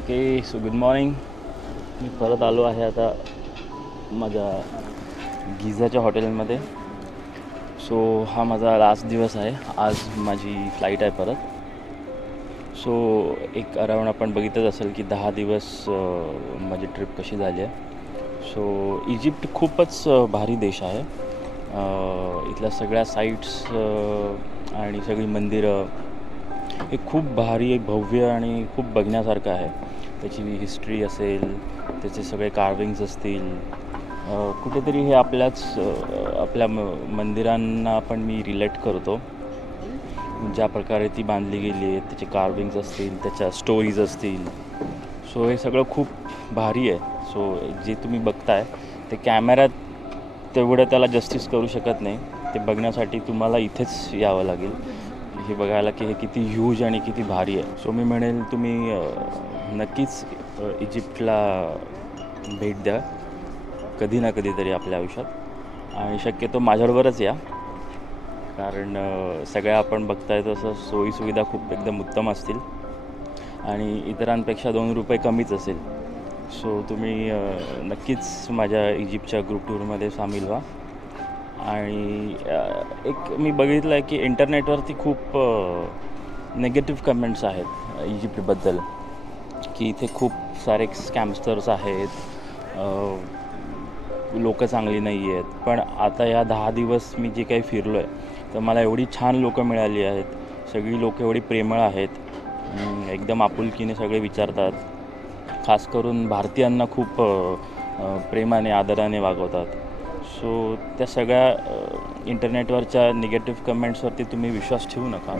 Okay, so good morning. मी परत आलो आहे आता माझ्या गिझाच्या हॉटेलमध्ये. सो हा माझा लास्ट दिवस आहे. आज माझी फ्लाईट आहे परत. सो एक अराऊंड आपण बघितच असेल की 10 दिवस माझी ट्रिप कशी झाली आहे. सो इजिप्त खूपच भारी देश आहे. इथल्या सगळ्या साईट्स आणि सगळी मंदिरं हे खूप भारी, भव्य आणि खूप बघण्यासारखं आहे. त्याची हिस्ट्री असेल, त्याचे सगळे कार्विंग्स असतील, कुठेतरी हे आपल्या मंदिरांना पण मी रिलेट करतो. ज्या प्रकारे ती बांधली गेली आहे, त्याचे कार्विंग्स असतील, त्याच्या स्टोरीज असतील. सो हे सगळं खूप भारी आहे. सो जे तुम्ही बघताय ते कॅमेऱ्यात तेवढं त्याला जस्टिस करू शकत नाही. ते बघण्यासाठी तुम्हाला इथेच यावं लागेल, हे बघायला की हे किती ह्यूज आणि किती भारी आहे. सो मी म्हणेल तुम्ही नक्कीच इजिप्तला भेट द्या कधी ना कधीतरी आपल्या आयुष्यात, आणि शक्यतो माझ्याबरोबरच या. कारण सगळ्या आपण बघताय तसं सोयीसुविधा खूप एकदम उत्तम असतील आणि इतरांपेक्षा 2 रुपये कमीच असेल. सो तुम्ही नक्कीच माझ्या इजिप्तच्या ग्रुप टूरमध्ये सामील व्हा. आणि एक मी बघितलं आहे की इंटरनेटवरती खूप निगेटिव्ह कमेंट्स आहेत इजिप्तबद्दल, की इथे खूप सारे स्कॅमस्टर्स आहेत, लोकं चांगली नाही आहेत. पण आता या 10 दिवस मी जे काही फिरलो आहे तर मला एवढी छान लोकं मिळाली आहेत. सगळी लोकं एवढी प्रेमळ आहेत, एकदम आपुलकीने सगळे विचारतात. खास करून भारतीयांना खूप प्रेमाने आदराने वागवतात. सो त्या सगळ्या इंटरनेटवरच्या निगेटिव्ह कमेंट्सवरती तुम्ही विश्वास ठेवू नका.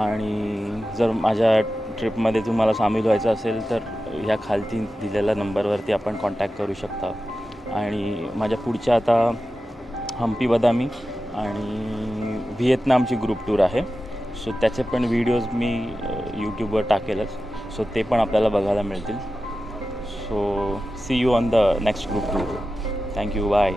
आणि जर माझ्या ट्रिपमध्ये तुम्हाला सामील व्हायचं असेल तर ह्या खालती दिलेल्या नंबरवरती आपण कॉन्टॅक्ट करू शकता. आणि माझ्या पुढच्या आता हम्पी बदामी आणि व्हिएतनामची ग्रुप टूर आहे. सो त्याचे पण व्हिडिओज मी यूट्यूबवर टाकेलच. सो ते पण आपल्याला बघायला मिळतील. So see you on the next group tour. Thank you, bye.